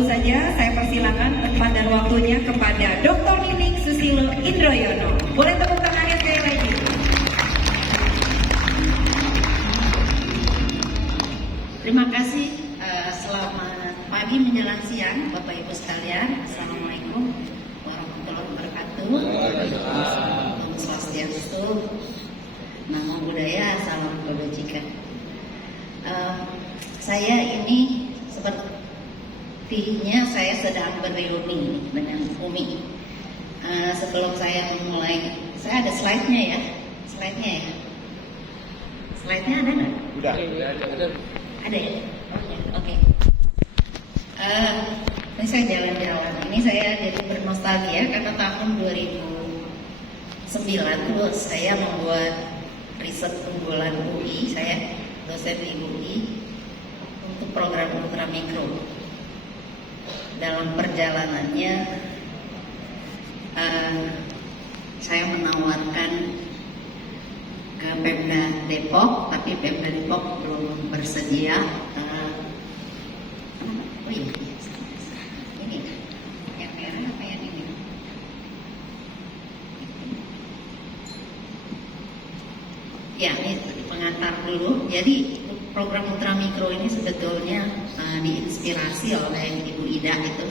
langsung saja saya persilakan tempat dan waktunya kepada Dr. Nining Susilo Indroyono. Boleh tepuk tangannya sekali lagi. Terima kasih. Selamat pagi menjelang siang, Bapak Ibu sekalian. Assalamualaikum warahmatullahi wabarakatuh. Om Swastiastu, Namo Buddhaya, Salam Kebajikan. Saya ini sepertinya saya sedang bereuni dengan Umi. Sebelum saya memulai, saya ada slide-nya ya. Slide-nya ada nggak? Udah. Ada ya? Oke. Ini saya jalan-jalan. Ini saya jadi bernostalgia karena tahun 2009 tuh saya membuat riset unggulan UI. Saya dosen di UI untuk program ultramikro. Dalam perjalanannya saya menawarkan ke Pemda Depok, tapi Pemda Depok belum bersedia. Ini yang merah apa yang ini? Ya, ini pengantar dulu. Jadi program ultramikro ini sebetulnya diinspirasi oleh Ibu Ida itu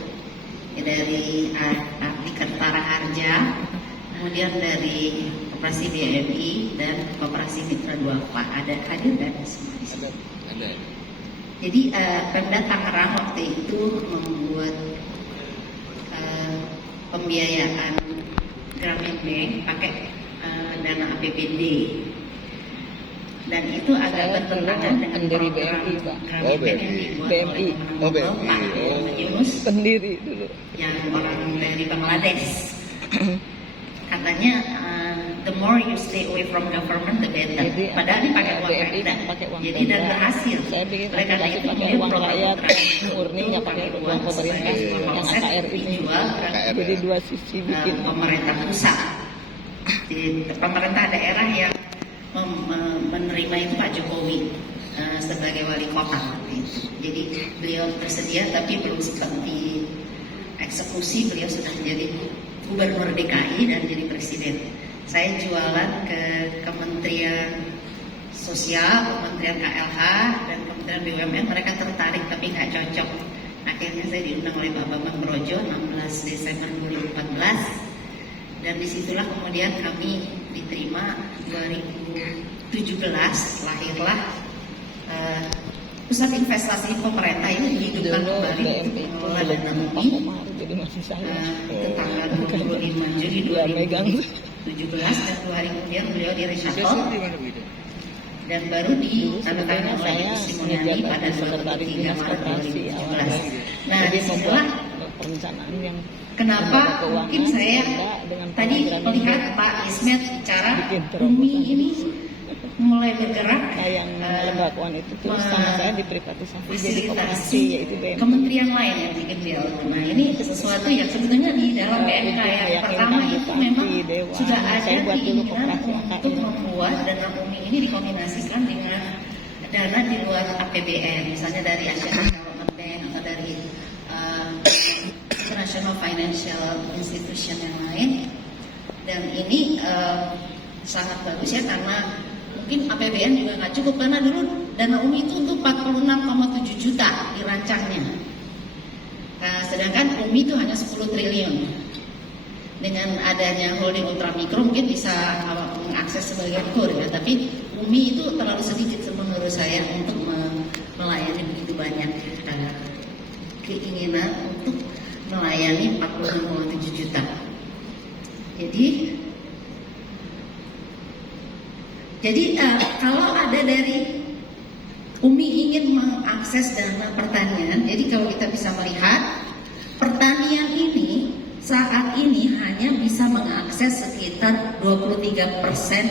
dari Arti Kertara Harja, kemudian dari Koperasi BMI dan Koperasi Mitra Duafa. Ada hadir dan semua. Ada. Jadi Pemda Tangerang waktu itu membuat pembiayaan Grameen Bank pakai dana APBD. Dan itu agak bertentangan dengan program Grameen Bank yang dibuat oleh Pak Yunus Pendiri dulu. yang orang dari Bangladesh. Katanya the more you stay away from government the better. Jadi, padahal ini pakai uang Pemda. Jadi dan berhasil. Saya bikin Oleh karena itu pakai uang rakyat murni, nggak pakai uang pemerintah yang AKR ini. Dijual Jadi dua sisi bikin. pemerintah pusat. Jadi, pemerintah daerah yang menerima itu Pak Jokowi sebagai wali kota. Jadi beliau tersedia tapi belum sempat dieksekusi. Beliau sudah jadi gubernur DKI dan jadi presiden. Saya jualan ke Kementerian Sosial, Kementerian KLH, dan Kementerian BUMN. Mereka tertarik tapi nggak cocok. Akhirnya saya diundang oleh Pak Bambang Brojo 16 Desember 2014. Dan disitulah kemudian kami diterima 2017 lahirlah Pusat Investasi Pemerintah ini dihidupkan kembali untuk mengelola dana UMI tanggal 25 Juli 2017 dan 2 hari kemudian beliau di reshuffle dan baru ditandatangani oleh Ibu Sri Mulyani pada 23 Maret 2017. Nah, disitulah kenapa mungkin saya tadi melihat Pak Ismet bicara UMI ini mulai bergerak yang lembaga keuangan itu terus sama saya diprivatisasi jadi koperasi yaitu BMI. Kementerian lain yang bikin dia. Nah ini sesuatu yang sebetulnya di dalam BMK yang pertama itu memang sudah ada keinginan untuk membuat dana UMI ini dikombinasikan dengan dana di luar APBN, misalnya dari Asian Development Bank atau dari International Financial Institution yang lain. Dan ini sangat bagus ya karena mungkin APBN juga nggak cukup karena dulu dana UMI itu untuk 46,7 juta dirancangnya. Nah, sedangkan UMI itu hanya 10 triliun. Dengan adanya holding ultramikro mungkin bisa mengakses sebagian kur ya, tapi UMI itu terlalu sedikit menurut saya untuk melayani begitu banyak keinginan untuk melayani 46,7 juta. Jadi kalau ada dari UMI ingin mengakses dana pertanian, jadi kalau kita bisa melihat pertanian ini saat ini hanya bisa mengakses sekitar 23%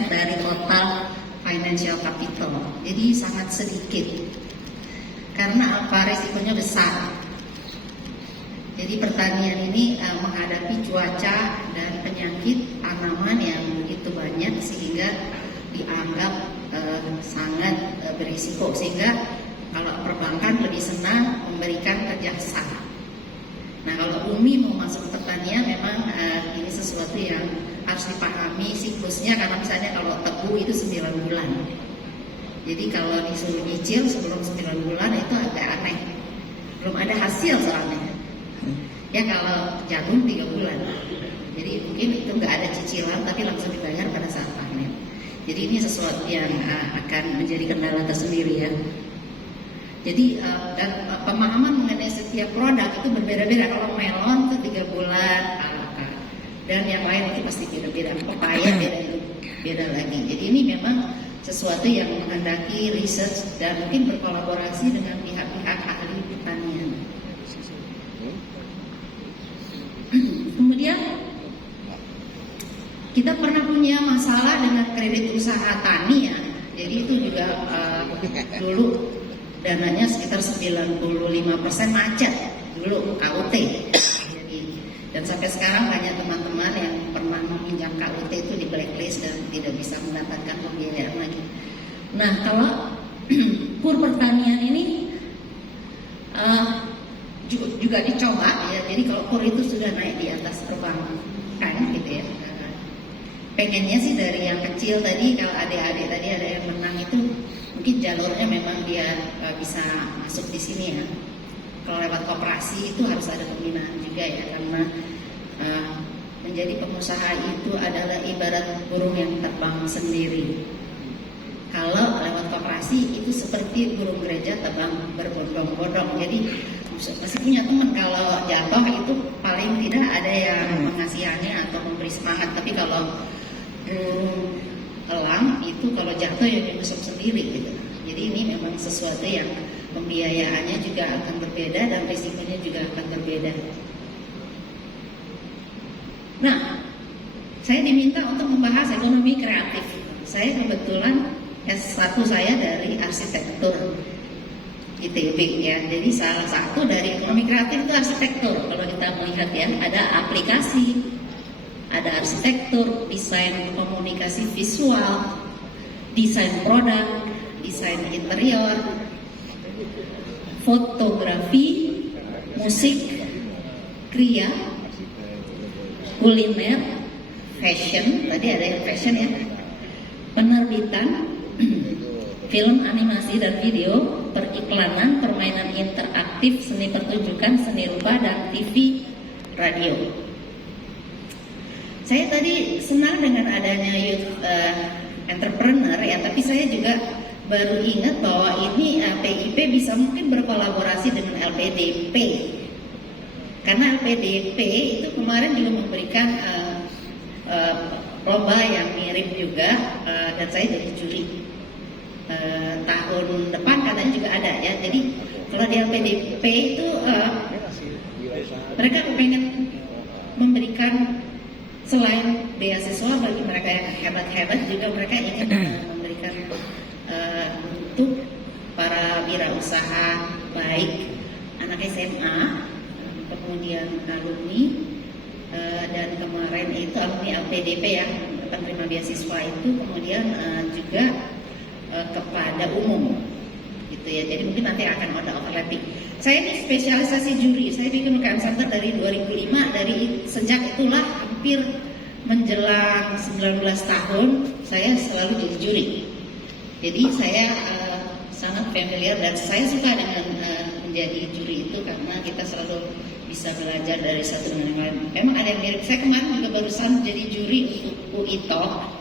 dari total financial capital. Jadi sangat sedikit. Karena apa? Risikonya besar. Jadi pertanian ini menghadapi cuaca dan penyakit tanaman yang begitu banyak sehingga dianggap sangat berisiko, sehingga kalau perbankan lebih senang memberikan kerjasama Nah kalau Umi mau masuk pertanian memang ini sesuatu yang harus dipahami siklusnya, karena misalnya kalau tebu itu 9 bulan. Jadi kalau disuruh nyicil sebelum 9 bulan itu agak aneh. Belum ada hasil soalnya. Ya kalau jagung 3 bulan. Jadi mungkin itu nggak ada cicilan tapi langsung dibayar pada saat panen. Jadi ini sesuatu yang akan menjadi kendala tersendiri ya. Jadi dan pemahaman mengenai setiap produk itu berbeda-beda. Kalau melon itu 3 bulan alaka, dan yang lain itu pasti beda-beda. Pepaya beda lagi. Jadi ini memang sesuatu yang menghendaki research dan mungkin berkolaborasi dengan pihak-pihak ahli pertanian. Kemudian kita pernah punya masalah dengan kredit usaha tani ya. Jadi itu juga dulu dananya sekitar 95% macet dulu KUT. Jadi, dan sampai sekarang banyak teman-teman yang pernah meminjam KUT itu di blacklist dan tidak bisa mendapatkan pembiayaan lagi. Nah kalau kur pertanian ini juga dicoba ya. Jadi kalau kur itu sudah naik di atas perbankan gitu ya. Pengennya sih dari yang kecil tadi, kalau adik-adik tadi ada yang menang itu mungkin jalurnya memang dia bisa masuk di sini ya. Kalau lewat koperasi itu harus ada pembinaan juga ya, karena menjadi pengusaha itu adalah ibarat burung yang terbang sendiri. Kalau lewat koperasi itu seperti burung gereja terbang berbondong-bondong. Jadi masih punya teman, kalau jatuh itu paling tidak ada yang mengasihani atau memberi semangat. Tapi kalau burung elang itu kalau jatuh ya dia masuk sendiri gitu. Jadi ini memang sesuatu yang pembiayaannya juga akan berbeda dan risikonya juga akan berbeda. Nah, saya diminta untuk membahas ekonomi kreatif. Saya kebetulan S1 saya dari arsitektur ITB ya. Jadi salah satu dari ekonomi kreatif itu arsitektur. Kalau kita melihat ya, ada aplikasi, ada arsitektur, desain komunikasi visual, desain produk, desain interior, fotografi, musik, kriya, kuliner, fashion, tadi ada yang fashion ya, penerbitan, film, animasi dan video, periklanan, permainan interaktif, seni pertunjukan, seni rupa, dan TV, radio. Saya tadi senang dengan adanya youth entrepreneur ya, tapi saya juga baru ingat bahwa ini PIP bisa mungkin berkolaborasi dengan LPDP. Karena LPDP itu kemarin juga memberikan lomba yang mirip juga, dan saya jadi juri. Tahun depan katanya juga ada ya. Jadi kalau di LPDP itu mereka pengen memberikan selain beasiswa bagi mereka yang hebat-hebat, juga mereka ingin memberikan untuk para wirausaha baik anak SMA, kemudian alumni, dan kemarin itu alumni LPDP ya, penerima beasiswa itu, kemudian juga kepada umum gitu ya. Jadi mungkin nanti akan ada overlapping. Saya ini spesialisasi juri. Saya bikin UKM Center dari 2005. Dari sejak itulah hampir menjelang 19 tahun saya selalu jadi juri. Jadi saya sangat familiar dan saya suka dengan menjadi juri itu, karena kita selalu bisa belajar dari satu dengan yang lain. Memang ada yang mirip. Saya kemarin juga barusan jadi juri untuk UI Talk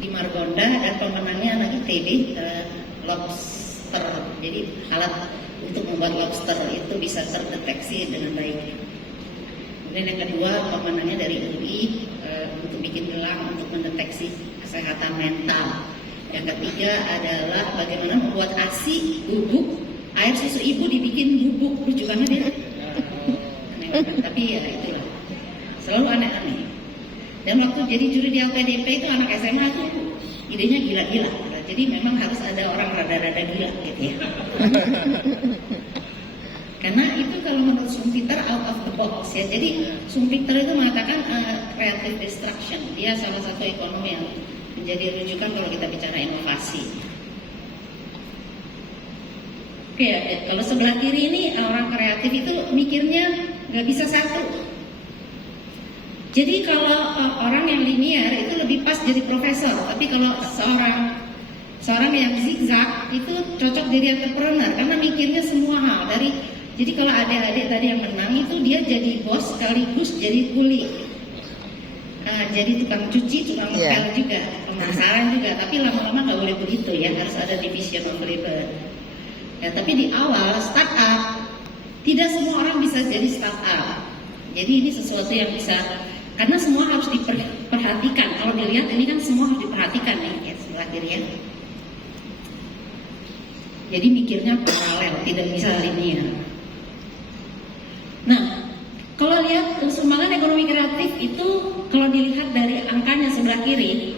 di Margonda, dan pemenangnya anak ITB, lobster. Jadi alat untuk membuat lobster itu bisa terdeteksi dengan baik. Kemudian yang kedua, pemenangnya dari UI untuk bikin gelang untuk mendeteksi kesehatan mental. Yang ketiga adalah bagaimana membuat ASI, bubuk air susu ibu dibikin bubuk. Lucu banget ya. Aneh, tapi ya itulah, selalu aneh-aneh. Dan waktu jadi juri di LPDP itu anak SMA tuh idenya gila-gila. Jadi memang harus ada orang rada-rada gila gitu ya. Karena itu kalau menurut Schumpeter out of the box ya. Jadi Schumpeter itu mengatakan creative destruction. Dia salah satu ekonom yang menjadi rujukan kalau kita bicara inovasi. Oke, kalau sebelah kiri ini orang kreatif kreatif itu mikirnya nggak bisa satu. Jadi kalau orang yang linear itu lebih pas jadi profesor, tapi kalau seorang yang zigzag itu cocok jadi entrepreneur karena mikirnya semua hal jadi kalau adik-adik tadi yang menang itu dia jadi bos sekaligus jadi kuli. Jadi tukang cuci, tukang ngepel juga, pemasaran juga, tapi lama-lama nggak boleh begitu ya, harus ada division of labor. Ya, tapi di awal startup tidak semua orang bisa jadi startup. Jadi ini sesuatu yang bisa, karena semua harus diperhatikan. Kalau dilihat ini kan semua harus diperhatikan nih ya sebelah kiri ya. Jadi mikirnya paralel, tidak bisa linear. Nah, kalau lihat sumbangan ekonomi kreatif itu kalau dilihat dari angkanya sebelah kiri,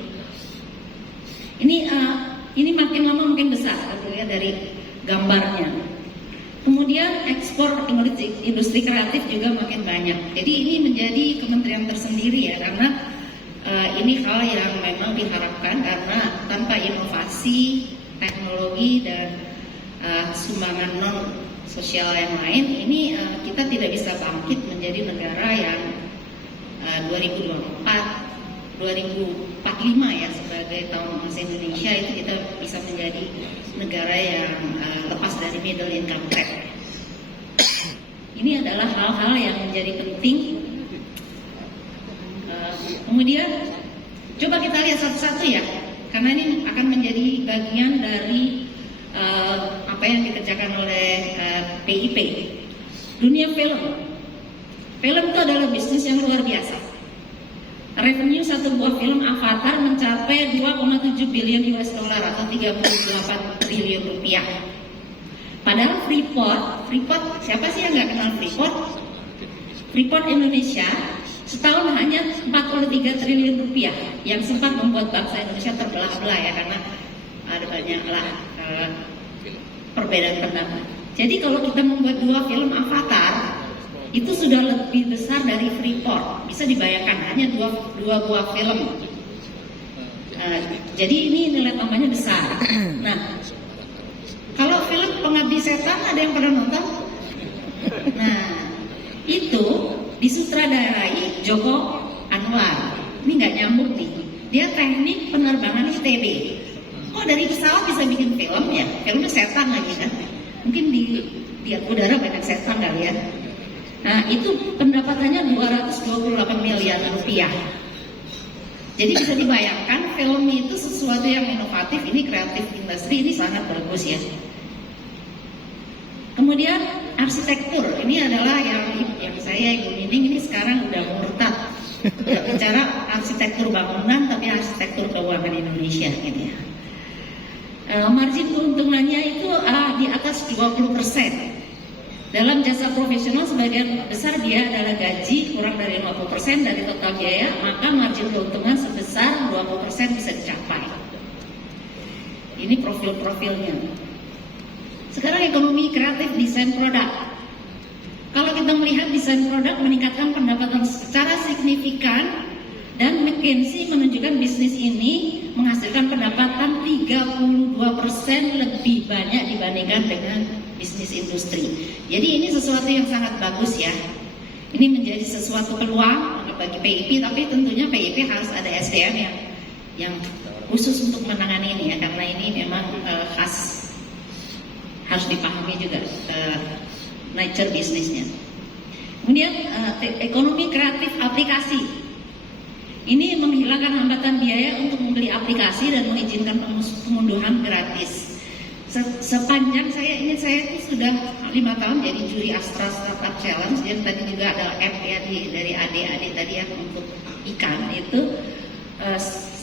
ini makin lama makin besar kalau dilihat dari gambarnya. Kemudian ekspor industri kreatif juga makin banyak. Jadi ini menjadi kementerian tersendiri ya, karena ini hal yang memang diharapkan karena tanpa inovasi, teknologi dan sumbangan non sosial yang lain, ini kita tidak bisa bangkit menjadi negara yang 2045 ya sebagai tahun emas Indonesia itu kita bisa menjadi negara yang lepas dari middle income trap. Ini adalah hal-hal yang menjadi penting. Kemudian coba kita lihat satu-satu ya, karena ini akan menjadi bagian dari apa yang dikerjakan oleh PIP. Dunia film itu adalah bisnis yang luar biasa. Revenue satu buah film Avatar mencapai 2,7 billion US dollar atau 38 triliun rupiah. Padahal Freeport siapa sih yang nggak kenal Freeport? Freeport Indonesia setahun hanya 43 triliun rupiah yang sempat membuat bangsa Indonesia terbelah-belah ya, karena ada banyaklah perbedaan pendapat. Jadi kalau kita membuat dua film Avatar itu sudah lebih besar dari Freeport. Bisa dibayangkan hanya dua buah film. Jadi ini nilai tambahnya besar. Nah, kalau film Pengabdi Setan ada yang pernah nonton? Nah, itu disutradarai Joko Anwar. Ini nggak nyambung nih. Dia teknik penerbangan ITB. Oh, dari pesawat bisa bikin film ya? Filmnya setan lagi kan? Mungkin di udara banyak setan kali ya. Nah, itu pendapatannya 228 miliar rupiah. Jadi bisa dibayangkan film itu sesuatu yang inovatif, ini kreatif industri, ini sangat bagus ya. Kemudian arsitektur, ini adalah yang saya Ibu ini sekarang udah murtad. Tidak bicara arsitektur bangunan, tapi arsitektur keuangan Indonesia gitu ya. Margin keuntungannya itu di atas 20%. Dalam jasa profesional sebagian besar dia adalah gaji kurang dari 50% dari total biaya, maka margin keuntungan sebesar 20% bisa dicapai. Ini profil-profilnya. Sekarang ekonomi kreatif desain produk. Kalau kita melihat desain produk meningkatkan pendapatan secara signifikan, dan McKinsey menunjukkan bisnis ini menghasilkan pendapatan 32% lebih banyak dibandingkan dengan bisnis industri. Jadi ini sesuatu yang sangat bagus ya. Ini menjadi sesuatu peluang bagi PIP, tapi tentunya PIP harus ada SDM yang khusus untuk menangani ini ya, karena ini memang harus dipahami juga nature bisnisnya. Kemudian ekonomi kreatif aplikasi. Ini menghilangkan hambatan biaya untuk membeli aplikasi dan mengizinkan pengunduhan gratis. Sepanjang saya itu sudah 5 tahun jadi juri Astra Startup Challenge, dan tadi juga ada app ya dari adik-adik tadi yang untuk ikan itu.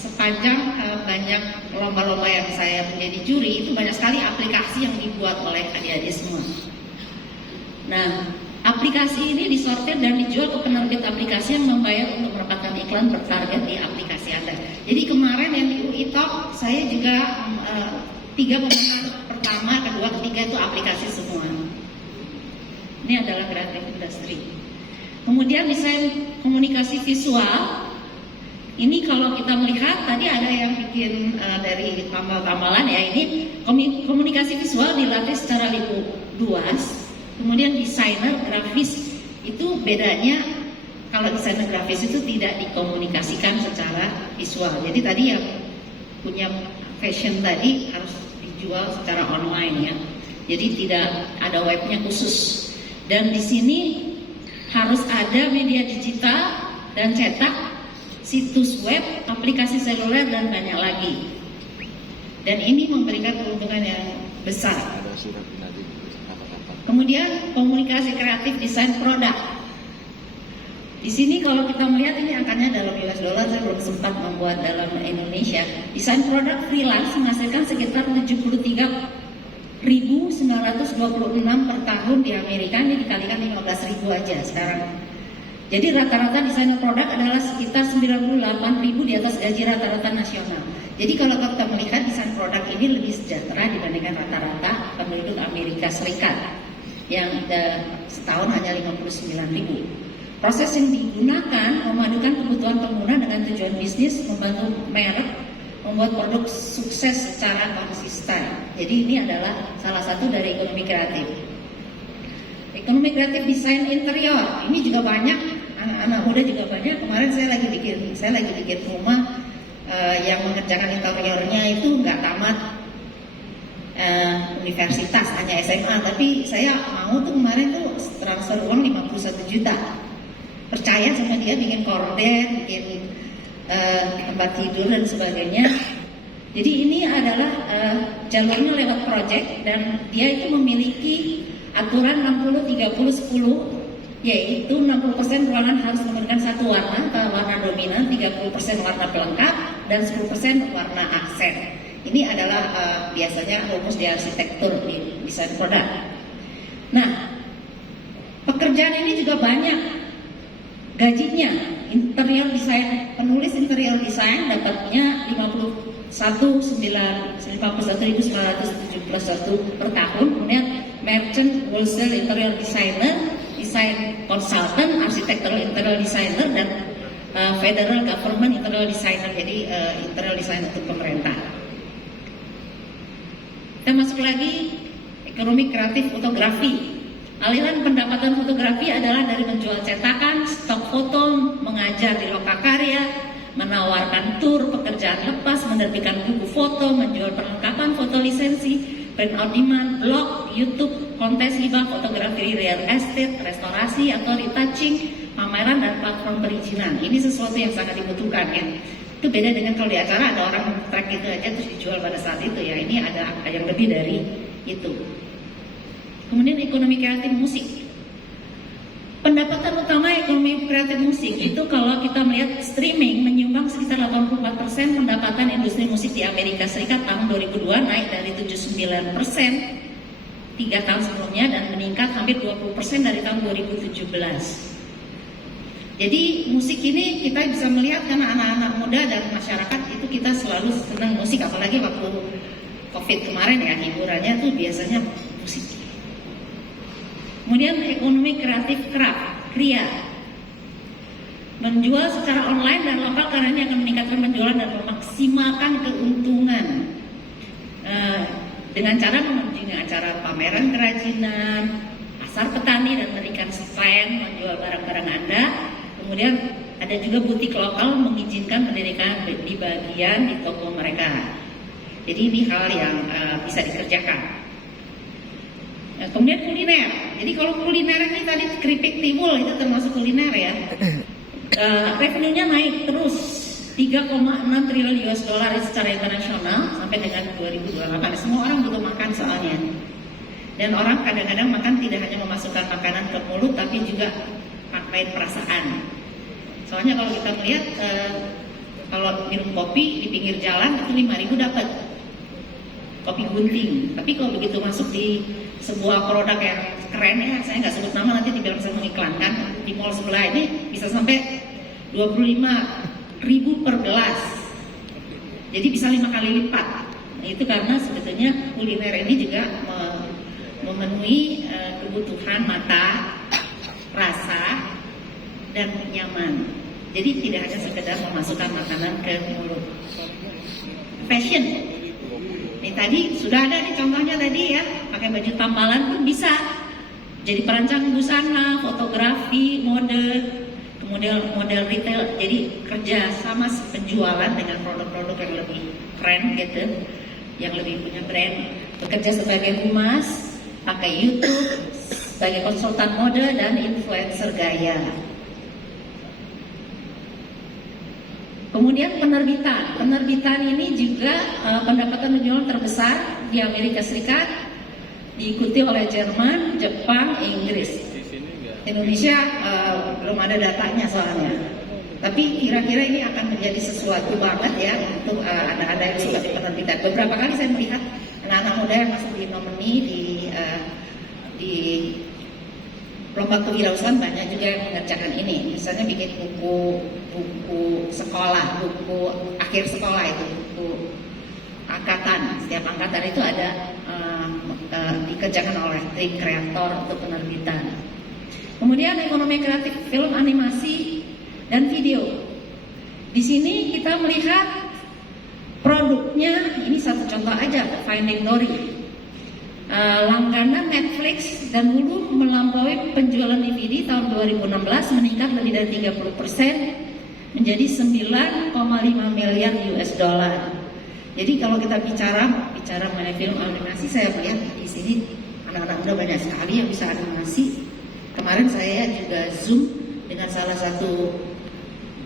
Sepanjang banyak lomba-lomba yang saya menjadi juri, itu banyak sekali aplikasi yang dibuat oleh adik-adik semua. Nah, aplikasi ini disortir dan dijual ke penerbit aplikasi yang membayar untuk mendapatkan iklan bertarget di aplikasi Anda. Jadi kemarin yang di UI Talk, saya juga 3 pemenang pertama, kedua, ketiga itu aplikasi semua. Ini adalah kreatif industri. Kemudian desain komunikasi visual. Ini kalau kita melihat tadi ada yang bikin dari tambal-tambalan ya. Ini komunikasi visual dilatih secara luas Kemudian desainer grafis itu bedanya, kalau desainer grafis itu tidak dikomunikasikan secara visual. Jadi tadi yang punya fashion tadi harus dijual secara online ya. Jadi tidak ada webnya khusus. Dan di sini harus ada media digital dan cetak, situs web, aplikasi seluler dan banyak lagi. Dan ini memberikan keuntungan yang besar. Kemudian komunikasi kreatif desain produk. Di sini kalau kita melihat ini angkanya dalam US dollar, saya belum sempat membuat dalam Indonesia. Desain produk freelance menghasilkan sekitar 73.926 per tahun di Amerika, ini dikalikan 15.000 aja sekarang. Jadi rata-rata desainer produk adalah sekitar 98.000 di atas gaji rata-rata nasional. Jadi kalau kita melihat desain produk ini lebih sejahtera dibandingkan rata-rata penduduk Amerika Serikat yang setahun hanya 59.000. Proses yang digunakan memadukan kebutuhan pengguna dengan tujuan bisnis, membantu merek membuat produk sukses secara konsisten. Jadi ini adalah salah satu dari ekonomi kreatif. Ekonomi kreatif desain interior ini juga banyak, anak-anak muda juga banyak. Kemarin saya lagi bikin rumah yang mengerjakan interiornya itu nggak tamat universitas, hanya SMA. Tapi saya mau tuh kemarin tuh transfer uang 51 juta. Percaya sama dia, bikin korden, bikin tempat tidur dan sebagainya. Jadi ini adalah jalurnya lewat project dan dia itu memiliki aturan 60-30-10, yaitu 60% ruangan harus menggunakan satu warna, warna dominan, 30% warna pelengkap, dan 10% warna aksen. Ini adalah biasanya rumus di arsitektur di desain produk. Nah, pekerjaan ini juga banyak gajinya. Interior desain, penulis interior desain dapatnya 51.971 per tahun. Kemudian merchant, wholesale interior designer, desain consultant, architectural interior designer, dan federal government interior designer. Jadi interior design untuk pemerintah. Kita masuk lagi ekonomi kreatif fotografi. Aliran pendapatan fotografi adalah dari menjual cetakan, stok foto, mengajar di lokakarya, menawarkan tur, pekerjaan lepas, menerbitkan buku foto, menjual perlengkapan foto lisensi, print on demand, blog, YouTube, kontes hibah fotografi, real estate, restorasi atau retouching, pameran dan platform perizinan. Ini sesuatu yang sangat dibutuhkan ya. Itu beda dengan kalau di acara ada orang track gitu aja terus dijual pada saat itu ya. Ini ada yang lebih dari itu. Kemudian ekonomi kreatif musik. Pendapatan utama ekonomi kreatif musik itu kalau kita melihat streaming menyumbang sekitar 84% pendapatan industri musik di Amerika Serikat tahun 2002, naik dari 79% 3 tahun sebelumnya dan meningkat hampir 20% dari tahun 2017. Jadi musik ini kita bisa melihat karena anak-anak muda dan masyarakat itu kita selalu senang musik, apalagi waktu COVID kemarin ya, hiburannya tuh biasanya musik. Kemudian ekonomi kreatif craft, kria. Menjual secara online dan lokal karena ini akan meningkatkan penjualan dan memaksimalkan keuntungan. Dengan cara mengunjungi acara pameran kerajinan, pasar petani dan memberikan stand menjual barang-barang Anda. Kemudian ada juga butik lokal mengizinkan mendirikan di bagian di toko mereka. Jadi ini hal yang bisa dikerjakan. Kemudian kuliner. Jadi kalau kuliner ini tadi keripik timbul itu termasuk kuliner ya. Revenue-nya naik terus 3,6 triliun US dollar secara internasional sampai dengan 2028. Semua orang butuh makan soalnya. Dan orang kadang-kadang makan tidak hanya memasukkan makanan ke mulut tapi juga pakai perasaan. Soalnya kalau kita melihat kalau minum kopi di pinggir jalan itu 5.000 dapat kopi gunting. Tapi kalau begitu masuk di sebuah produk yang keren ya, saya nggak sebut nama nanti dibilang saya mengiklankan, di mall sebelah ini bisa sampai 25.000 per gelas. Jadi bisa 5 kali lipat. Nah, itu karena sebetulnya kuliner ini juga memenuhi kebutuhan mata, rasa, dan nyaman. Jadi tidak hanya sekedar memasukkan makanan ke mulut. Fashion. Ini tadi sudah ada nih contohnya tadi ya, pakai baju tambalan pun bisa. jadi perancang busana, fotografi, mode, kemudian model retail. Jadi kerja sama penjualan dengan produk-produk yang lebih keren gitu, yang lebih punya brand. Bekerja sebagai humas, pakai YouTube, sebagai konsultan mode dan influencer gaya. Kemudian penerbitan ini juga pendapatan penjualan terbesar di Amerika Serikat, diikuti oleh Jerman, Jepang, Inggris. Indonesia belum ada datanya soalnya. Tapi kira-kira ini akan menjadi sesuatu banget ya untuk anak-anak yang suka di penerbitan. Beberapa kali saya melihat anak-anak muda yang masuk di nomini di lomba kewirausahaan, banyak juga yang mengerjakan ini. Misalnya bikin buku sekolah, buku akhir sekolah itu, buku angkatan. Setiap angkatan itu ada dikerjakan oleh tim kreator untuk penerbitan. Kemudian ekonomi kreatif, film, animasi, dan video. Di sini kita melihat produknya, ini satu contoh aja, Finding Dory. Langganan Netflix dan Hulu melampaui penjualan DVD tahun 2016, meningkat lebih dari 30% menjadi 9,5 miliar US dollar. Jadi kalau kita bicara mengenai film animasi, saya melihat di sini anak-anak muda banyak sekali yang bisa animasi. Kemarin saya juga Zoom dengan salah satu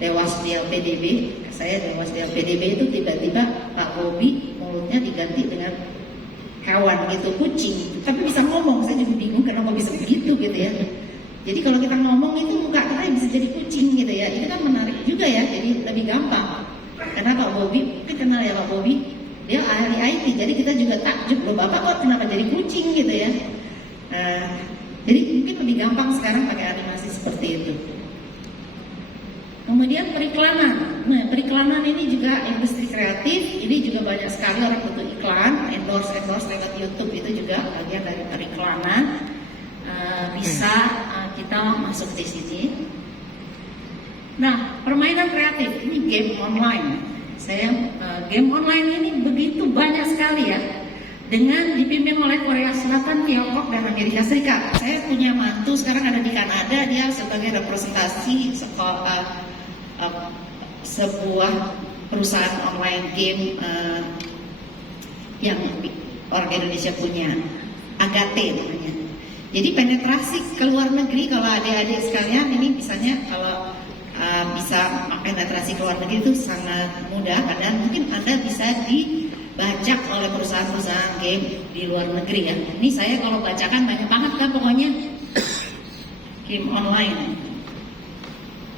dewas di LPDB. Saya dewas di LPDB itu tiba-tiba Pak Bobi mulutnya diganti dengan hewan gitu, kucing, tapi bisa ngomong. Saya juga bingung kenapa bisa begitu gitu ya. Jadi kalau kita ngomong itu muka kita bisa jadi kucing gitu ya. Itu kan menarik juga ya, jadi lebih gampang. Karena Pak Bobi, mungkin kenal ya Pak Bobi, dia ahli IT, jadi kita juga takjub, loh Bapak kok kenapa jadi kucing gitu ya. Jadi mungkin lebih gampang sekarang pakai animasi seperti itu. Kemudian periklanan. Nah, periklanan ini juga industri kreatif. Ini juga banyak sekali orang butuh iklan, endorse lewat YouTube, itu juga bagian dari periklanan. Bisa kita masuk di sini. Nah, permainan kreatif ini game online. Game online ini begitu banyak sekali ya. Dengan dipimpin oleh Korea Selatan, Tiongkok, dan Amerika Serikat. Saya punya mantu sekarang ada di Kanada, dia sebagai representasi sebuah perusahaan online game yang orang Indonesia punya, Agate namanya. Jadi penetrasi ke luar negeri, kalau adik-adik sekalian ini misalnya kalau bisa penetrasi ke luar negeri itu sangat mudah, dan mungkin Anda bisa dibajak oleh perusahaan-perusahaan game di luar negeri ya. Ini saya kalau bacakan banyak banget kan pokoknya game online.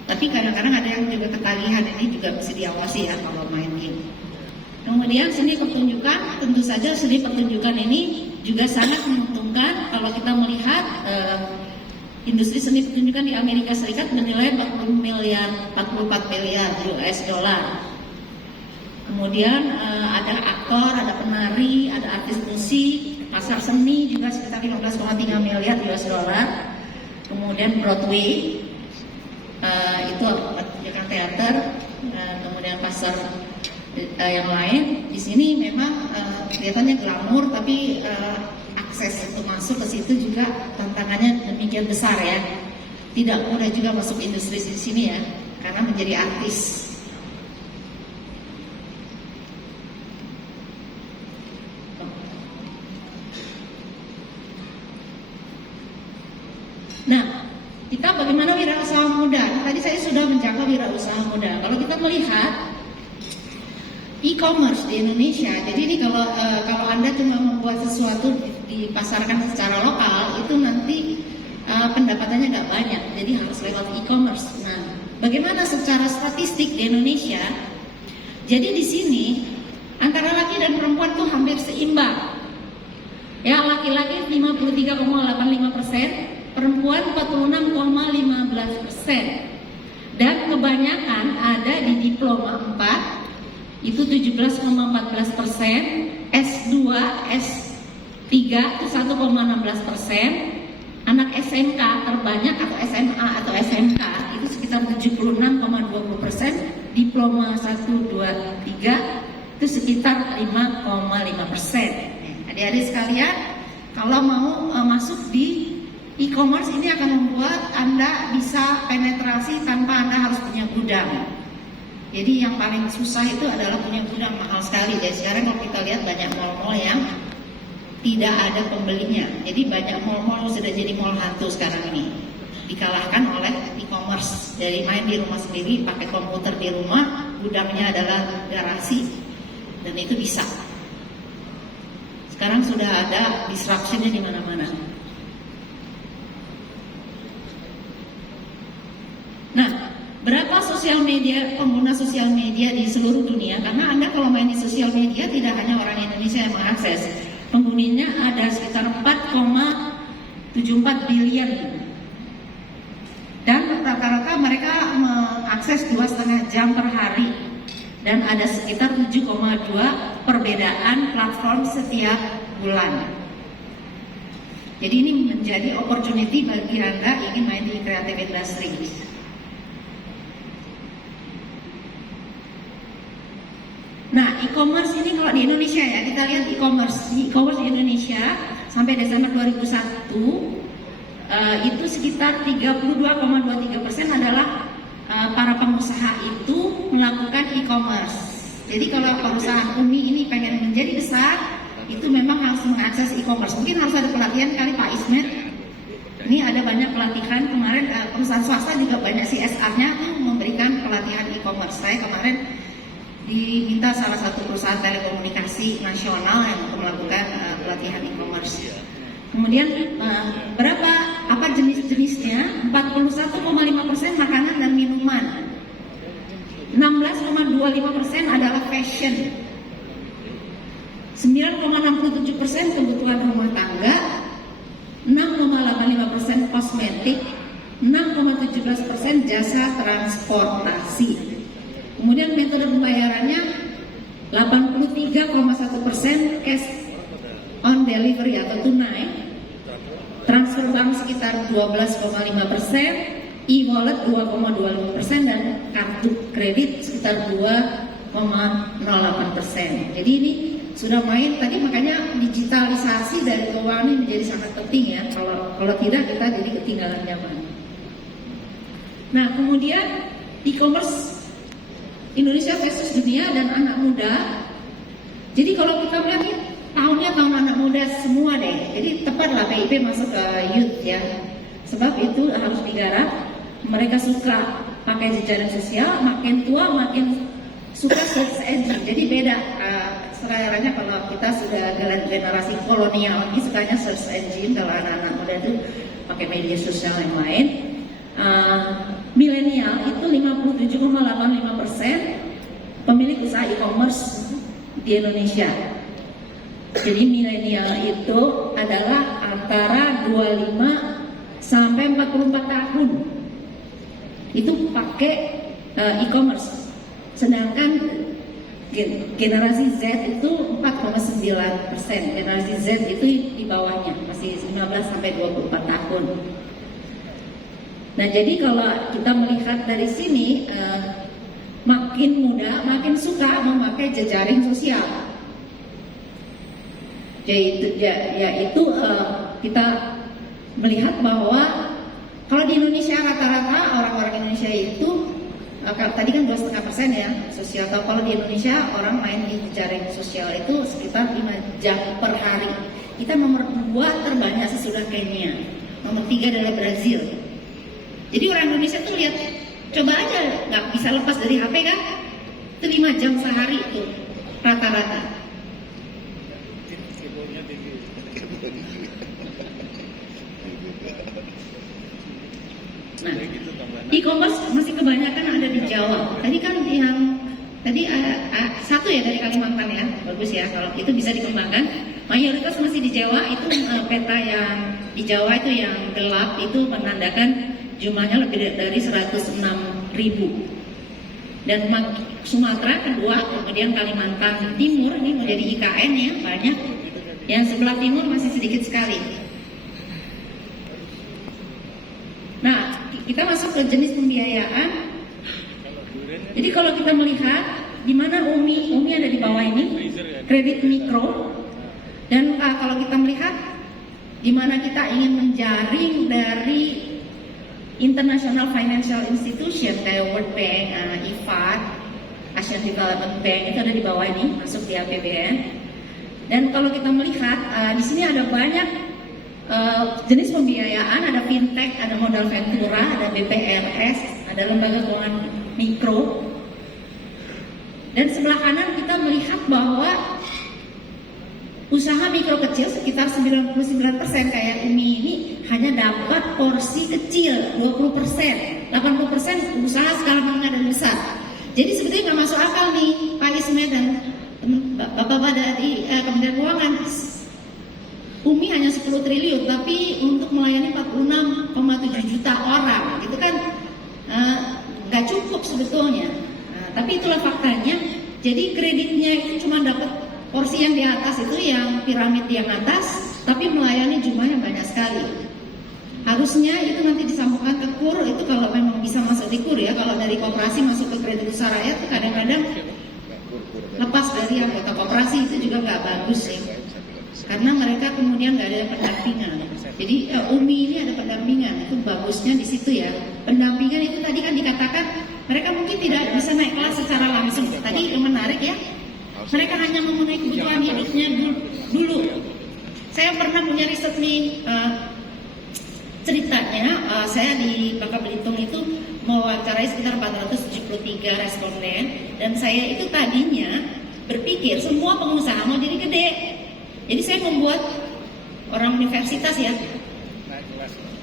Tapi kadang-kadang ada yang juga ketagihan, ini juga mesti diawasi ya kalau main game. Kemudian seni pertunjukan, tentu saja seni pertunjukan ini juga sangat menguntungkan kalau kita melihat industri seni pertunjukan di Amerika Serikat bernilai 44 miliar US dollar. Kemudian ada aktor, ada penari, ada artis musik, pasar seni juga sekitar 15,3 miliar US dollar. Kemudian Broadway, itu pertunjukan teater, kemudian pasar yang lain. Di sini memang kelihatannya glamor, tapi akses untuk masuk ke situ juga tantangannya demikian besar ya. Tidak mudah juga masuk industri di sini ya, karena menjadi artis. Nah, kita bagaimana wirausaha muda? Tadi saya sudah menjaga wirausaha muda. Kalau kita melihat e-commerce di Indonesia, jadi ini kalau Anda cuma membuat sesuatu dipasarkan secara lokal, itu nanti pendapatannya nggak banyak. Jadi harus lewat e-commerce. Nah, bagaimana secara statistik di Indonesia? Jadi di sini antara laki dan perempuan tuh hampir seimbang. Ya, laki-laki 53,85%. Perempuan 46,15%, dan kebanyakan ada di diploma 4 itu 17,14%, S2, S3 itu 1,16%, anak SMK terbanyak atau SMA atau SMK itu sekitar 76,20%, diploma 1, 2, 3 itu sekitar 5,5%. Adik-adik sekalian, kalau mau masuk di E-commerce ini akan membuat Anda bisa penetrasi tanpa Anda harus punya gudang. Jadi yang paling susah itu adalah punya gudang, mahal sekali. Dan sekarang kalau kita lihat banyak mall-mall yang tidak ada pembelinya. Jadi banyak mall-mall sudah jadi mall hantu sekarang ini. Dikalahkan oleh e-commerce. Dari main di rumah sendiri, pakai komputer di rumah, gudangnya adalah garasi. Dan itu bisa. Sekarang sudah ada disruption-nya di mana-mana. Nah, berapa sosial media, pengguna sosial media di seluruh dunia? Karena Anda kalau main di sosial media tidak hanya orang Indonesia yang mengakses. Penghuninya ada sekitar 4,74 billion. Dan rata-rata mereka mengakses 2,5 jam per hari. Dan ada sekitar 7,2 perbedaan platform setiap bulan. Jadi ini menjadi opportunity bagi Anda ingin main di creative industry. Nah, e-commerce ini kalau di Indonesia ya, kita lihat e-commerce di Indonesia sampai Desember 2001 itu sekitar 32,23% adalah para pengusaha itu melakukan e-commerce. Jadi kalau perusahaan Umi ini pengen menjadi besar, itu memang harus mengakses e-commerce. Mungkin harus ada pelatihan kali Pak Ismet. Ini ada banyak pelatihan kemarin, perusahaan swasta juga banyak CSR-nya memberikan pelatihan e-commerce. Saya kemarin diminta salah satu perusahaan telekomunikasi nasional yang untuk melakukan pelatihan e-commerce. Kemudian apa jenis-jenisnya? 41,5% makanan dan minuman, 16,25% adalah fashion, 9,67% kebutuhan rumah tangga, 6,85% kosmetik, 6,17% jasa transportasi. Kemudian metode pembayarannya 83,1% cash on delivery atau tunai, transfer bank sekitar 12,5%, e-wallet 2,25% dan kartu kredit sekitar 2,08%. Jadi ini sudah main tadi, makanya digitalisasi dari keuangan ini menjadi sangat penting ya. Kalau tidak kita jadi ketinggalan zaman. Nah, kemudian e-commerce Indonesia versus dunia dan anak muda. Jadi kalau kita melihat ini tahunnya tahun anak muda semua deh. Jadi tepatlah PIP masuk ke youth ya. Sebab itu harus digarap. Mereka suka pakai jejaring sosial, makin tua makin suka search engine. Jadi beda seleranya kalau kita sudah generasi kolonial ini sukanya search engine, kalau anak-anak muda itu pakai media sosial yang lain. Milenial itu 57,85% pemilik usaha e-commerce di Indonesia. Jadi milenial itu adalah antara 25 sampai 44 tahun itu pakai e-commerce. Sedangkan generasi Z itu 4,9%. Generasi Z itu di bawahnya, masih 15 sampai 24 tahun. Nah, jadi kalau kita melihat dari sini, makin muda makin suka memakai jejaring sosial. Yaitu kita melihat bahwa kalau di Indonesia rata-rata orang-orang Indonesia itu tadi kan 2,5% ya sosial. Kalau di Indonesia orang main di jejaring sosial itu sekitar 5 jam per hari. Kita nomor 2 terbanyak sesudah Kenya. Nomor 3 adalah Brazil. Jadi orang Indonesia tuh lihat, coba aja nggak bisa lepas dari HP kan? Itu 5 jam sehari itu rata-rata. Nah, e-commerce masih kebanyakan ada di Jawa. Tadi kan satu ya dari Kalimantan ya, bagus ya. Kalau itu bisa dikembangkan. Mayoritas masih di Jawa. Itu peta yang di Jawa itu yang gelap itu menandakan jumlahnya lebih dari 106.000. Dan Sumatera kedua, kemudian Kalimantan Timur ini menjadi IKN ya banyak. Yang sebelah timur masih sedikit sekali. Nah, kita masuk ke jenis pembiayaan. Jadi kalau kita melihat di mana Umi ada di bawah ini, kredit mikro. Dan kalau kita melihat di mana kita ingin menjaring dari international financial institution kayak World Bank, IFAD, Asian Development Bank, itu ada di bawah ini, masuk di APBN. Dan kalau kita melihat di sini ada banyak jenis pembiayaan, ada fintech, ada modal ventura, ada BPRS, ada lembaga keuangan mikro. Dan sebelah kanan kita melihat bahwa usaha mikro kecil sekitar 99% kayak Umi ini hanya dapat porsi kecil 20%, 80% usaha skala menengah dan besar. Jadi sebetulnya nggak masuk akal nih Pak Ismet dan Bapak-Bapak dari Kementerian Keuangan. Umi hanya 10 triliun, tapi untuk melayani 46,7 juta orang, itu kan nggak cukup sebetulnya. Tapi itulah faktanya. Jadi kreditnya itu cuma dapat porsi yang di atas itu, yang piramid yang atas, tapi melayani jumlahnya banyak sekali. Harusnya itu nanti disambungkan ke KUR, itu kalau memang bisa masuk di KUR ya. Kalau dari koperasi masuk ke kredit usaha rakyat, kadang-kadang lepas dari anggota koperasi itu juga nggak bagus sih. Karena mereka kemudian nggak ada pendampingan. Jadi Umi ini ada pendampingan, itu bagusnya di situ ya. Pendampingan itu tadi kan dikatakan mereka mungkin tidak bisa naik kelas secara langsung. Tadi yang menarik ya, mereka hanya memenuhi kebutuhan hidupnya dulu. Saya pernah punya riset nih, ceritanya saya di Bangka Belitung itu mewawancarai sekitar 473 responden, dan saya itu tadinya berpikir semua pengusaha mau jadi gede. Jadi saya membuat orang universitas ya,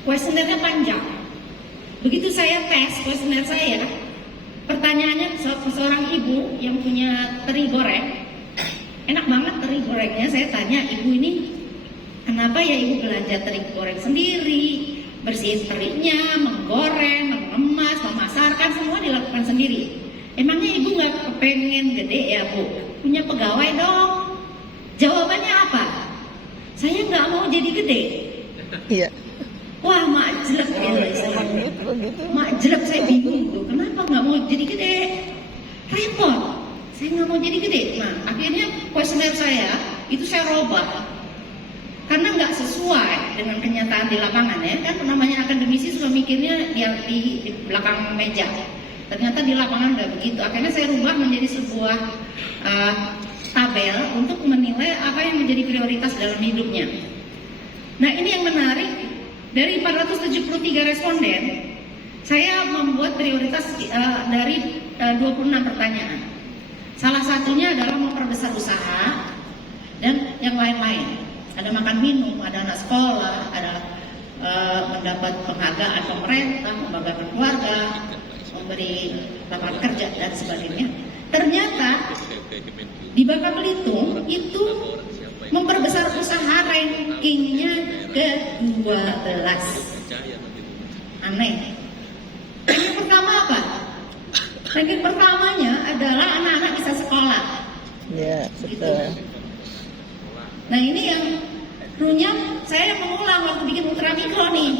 kuesionernya panjang. Begitu saya tes kuesioner saya, pertanyaannya seorang ibu yang punya teri goreng, enak banget teri gorengnya. Saya tanya ibu ini, kenapa ya ibu belanja teri goreng sendiri, bersihin terinya, menggoreng, mengemas, memasarkan, semua dilakukan sendiri. Emangnya ibu nggak kepengen gede ya Bu? Punya pegawai dong. Jawabannya apa? Saya nggak mau jadi gede. Iya. Wah, mak jelek Begitu. Mak jelek, saya bingung tuh. Kenapa nggak mau jadi gede? Repot. Saya nggak mau jadi gede. Nah, akhirnya kuesioner saya itu saya robah. Karena nggak sesuai dengan kenyataan di lapangan ya. Kan namanya akademisi suka mikirnya di belakang meja. Ternyata di lapangan nggak begitu. Akhirnya saya rubah menjadi sebuah tabel untuk menilai apa yang menjadi prioritas dalam hidupnya. Nah, ini yang menarik, dari 473 responden, saya membuat prioritas dari 26 pertanyaan. Salah satunya adalah memperbesar usaha dan yang lain-lain. Ada makan minum, ada anak sekolah, ada mendapat penghargaan pemerintah, membanggakan keluarga, memberi lapangan kerja dan sebagainya. Ternyata di Bangka Belitung itu memperbesar usaha rankingnya ke-12. Aneh. Ranking pertama apa? Ranking pertamanya adalah anak-anak bisa sekolah. Ya, betul. Nah, ini yang runyam saya mengulang waktu bikin ultramikro nih.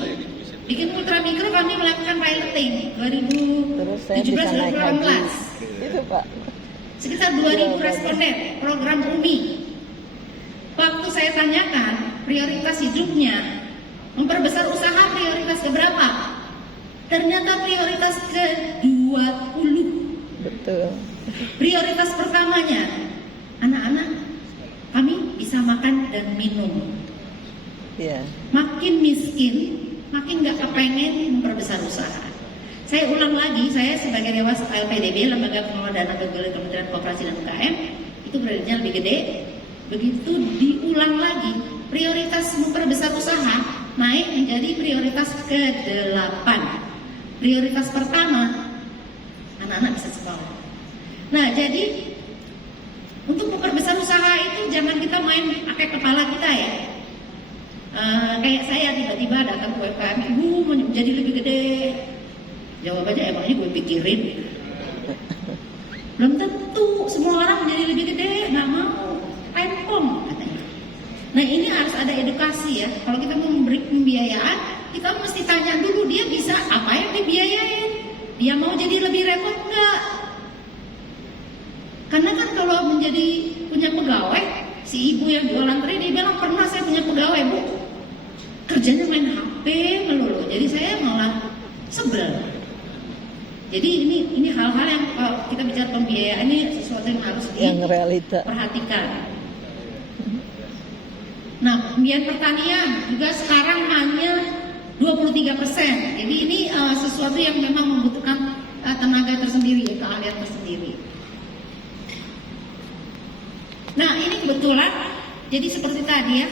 Bikin ultramikro kami melakukan piloting 2017-2018. Itu Pak. Sekitar 2000 responden program UMI. Waktu saya tanyakan prioritas hidupnya, memperbesar usaha prioritas keberapa? Ternyata prioritas ke-20. Betul. Prioritas pertamanya, anak-anak kami bisa makan dan minum. Iya. Makin miskin, makin gak kepengen memperbesar usaha. Saya ulang lagi, saya sebagai Dewas LPDB, Lembaga Pengelola Dana Bagi Kementerian Koperasi dan UKM, itu prioritasnya lebih gede. Begitu diulang lagi, prioritas memperbesar usaha naik menjadi prioritas ke-8. Prioritas pertama, anak-anak bisa sekolah. Nah, jadi untuk memperbesar usaha itu jangan kita main pakai kepala kita ya. Kayak saya tiba-tiba datang ke UMKM, ibu mau jadi lebih gede. Jawabannya emangnya gue pikirin. Belum tentu semua orang menjadi lebih gede, nggak mau. Pempom katanya. Nah, ini harus ada edukasi ya. Kalau kita mau memberi pembiayaan, kita mesti tanya dulu dia bisa apa yang dibiayain. Dia mau jadi lebih repot nggak? Karena kan kalau menjadi punya pegawai, si ibu yang jualan teri dia bilang pernah saya punya pegawai Bu. kerjanya main HP melulu. Jadi saya malah sebel. Jadi ini hal-hal yang kalau kita bicara pembiayaan ini sesuatu yang harus Yang realita. diperhatikan. Nah, pembiayaan pertanian juga sekarang hanya 23%. Jadi ini sesuatu yang memang membutuhkan tenaga tersendiri, keahlian tersendiri. Nah, ini kebetulan jadi seperti tadi ya,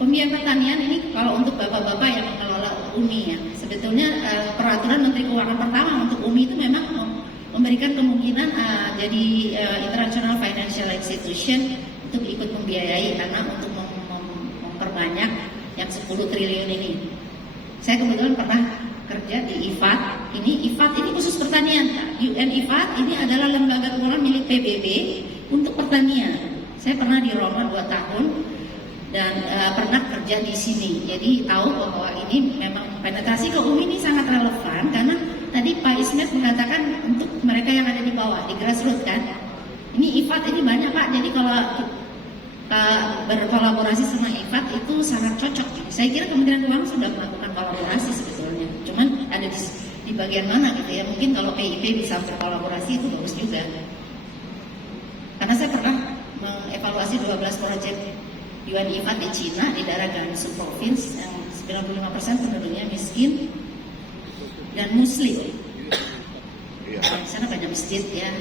pembiayaan pertanian ini kalau untuk bapak-bapak yang mengelola UMI ya, sebetulnya peraturan Menteri Keuangan pertama untuk UMI itu memang memberikan kemungkinan jadi international financial institution untuk ikut membiayai karena untuk memperbanyak yang 10 triliun ini. Saya kebetulan pernah kerja di IFAD. Ini khusus pertanian. UN IFAD ini adalah lembaga keuangan milik PBB untuk pertanian. Saya pernah di Roma 2 tahun dan pernah kerja di sini. Jadi tahu bahwa ini memang penetrasi ke UMI ini sangat relevan karena tadi Pak Ismet mengatakan untuk mereka yang ada di bawah, di grassroots kan. Ini IFAD ini banyak Pak. Jadi kalau berkolaborasi sama IFAD itu sangat cocok. Saya kira Kementerian Keuangan sudah melakukan kolaborasi sebetulnya. Cuman ada di bagian mana gitu ya. Mungkin kalau PIP bisa berkolaborasi itu bagus juga. Karena saya pernah mengevaluasi 12 proyek UN IFAD di Cina, di daerah Gansu Province yang 95% penduduknya miskin dan Muslim. Di sana banyak masjid ya.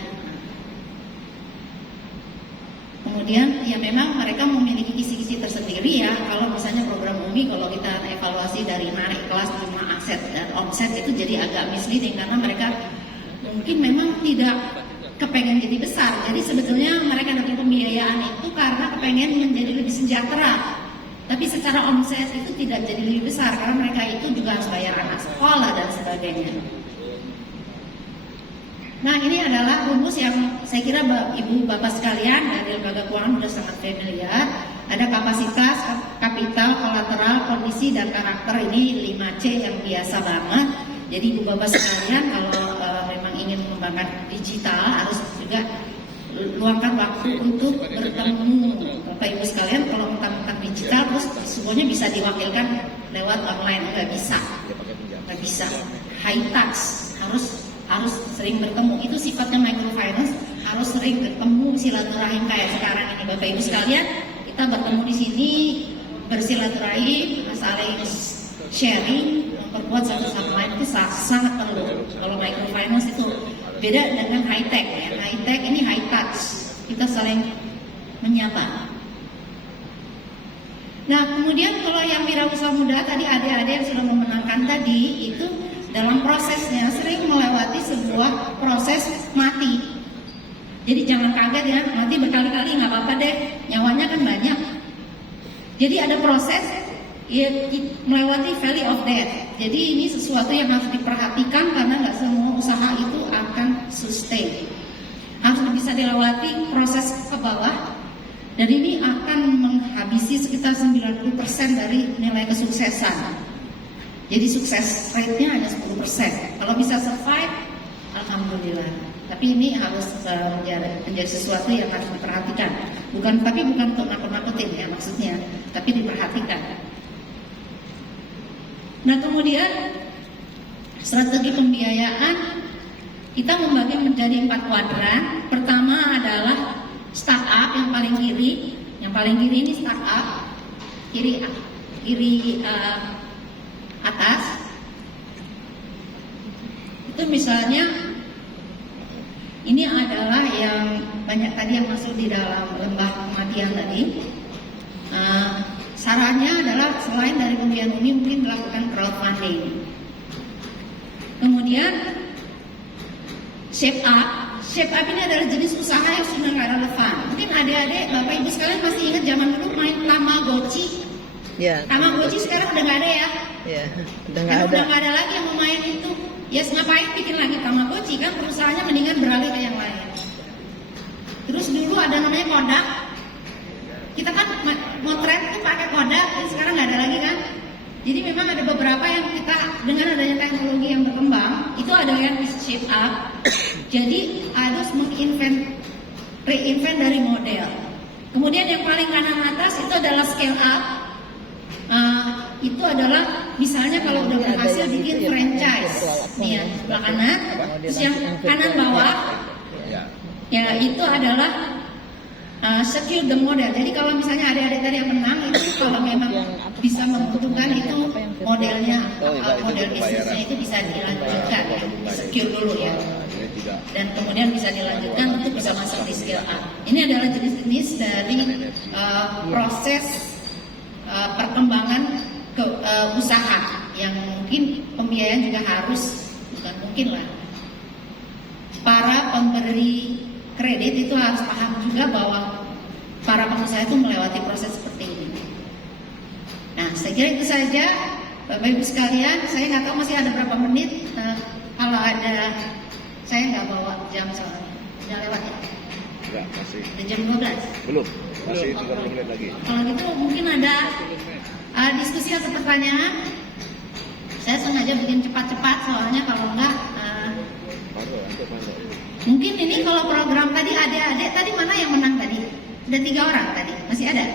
Kemudian ya memang mereka memiliki kisi-kisi tersendiri ya. Kalau misalnya program UMI kalau kita evaluasi dari narik kelas jumlah aset dan omset itu jadi agak misleading karena mereka mungkin memang tidak kepengen jadi besar. Jadi sebetulnya mereka dapat pembiayaan itu karena kepengen menjadi lebih sejahtera. Tapi secara omset itu tidak jadi lebih besar karena mereka itu juga harus bayar anak sekolah dan sebagainya. Nah ini adalah rumus yang saya kira Ibu Bapak sekalian dari lembaga keuangan sudah sangat familiar. Ada kapasitas, kapital, kolateral, kondisi, dan karakter. Ini 5C yang biasa banget. Jadi Ibu Bapak sekalian kalau memang ingin mengembangkan digital harus juga luangkan waktu untuk bertemu. Bapak Ibu sekalian kalau mentang-mentang digital terus semuanya bisa diwakilkan lewat online, nggak bisa. High touch harus sering bertemu. Itu sifatnya microfinance, harus sering bertemu, silaturahim kayak sekarang ini Bapak Ibu sekalian. Kita bertemu di sini bersilaturahim, saling sharing, memperkuat satu sama lain itu sangat perlu. Kalau microfinance itu beda dengan high tech ya. High tech ini high touch, kita saling menyapa. Nah kemudian kalau yang wirausaha muda tadi adik-adik yang sudah memenangkan tadi itu dalam prosesnya sering melewati sebuah proses mati. Jadi jangan kaget ya, mati berkali-kali nggak apa-apa deh, nyawanya kan banyak. Jadi ada proses ya, melewati valley of death. Jadi ini sesuatu yang harus diperhatikan karena nggak semua usaha itu akan sustain. Harus bisa dilewati proses ke bawah dan ini akan menghabisi sekitar 90% dari nilai kesuksesan. Jadi sukses rate-nya hanya 10%. Kalau bisa survive, alhamdulillah. Tapi ini harus menjadi sesuatu yang harus diperhatikan. Bukan untuk nakut-nakutin ya maksudnya, tapi diperhatikan. Nah kemudian strategi pembiayaan kita membagi menjadi 4 kuadran. Pertama adalah startup yang paling kiri. Yang paling kiri ini startup, kiri atas. Itu misalnya ini adalah yang banyak tadi yang masuk di dalam lembah kematian tadi. Sarannya adalah selain dari pembiayaan UMI mungkin melakukan crowdfunding. Kemudian shape up ini adalah jenis usaha yang sudah nggak relevan. Mungkin adik-adik, bapak ibu sekalian masih ingat zaman dulu main Tamagotchi. Ya. Tamagotchi sekarang udah nggak ada ya? Ya, udah nggak ada. Udah nggak ada lagi yang mau main itu. Ya ngapain bikin lagi Tamagotchi kan? Perusahaannya mendingan beralih ke yang lain. Terus dulu ada namanya Kodak. Kita kan motret tuh pakai Kodak, sekarang nggak ada lagi kan? Jadi memang ada beberapa yang kita dengan adanya teknologi yang berkembang itu ada yang shape up. Jadi harus reinvent dari model. Kemudian yang paling kanan atas itu adalah scale up. itu adalah misalnya kalau udah berhasil bikin franchise nih ya sebelah kanan, terus yang kanan bawah ya itu adalah secure the model. Jadi kalau misalnya adik-adik tadi yang menang itu kalau memang bisa menguntungkan itu modelnya model bisnisnya itu bisa dilanjutkan ya, secure dulu ya. Dan kemudian bisa dilanjutkan untuk bisa masuk di scale up. Ini adalah jenis-jenis dari proses perkembangan usaha yang mungkin pembiayaan juga harus, bukan mungkin lah, para pemberi kredit itu harus paham juga bahwa para pengusaha itu melewati proses seperti ini. Nah, saya kira itu saja, Bapak Ibu sekalian. Saya nggak tahu masih ada berapa menit. Kalau ada, saya nggak bawa jam soalnya. Udah lewat ya? Enggak, masih. Udah jam 12? Belum, masih 30 menit lagi. Kalau gitu mungkin ada diskusi atau pertanyaan. Saya sengaja bikin cepat-cepat soalnya kalau enggak mungkin ini kalau program tadi adik-adik tadi mana yang menang tadi? Ada 3 orang tadi, masih ada?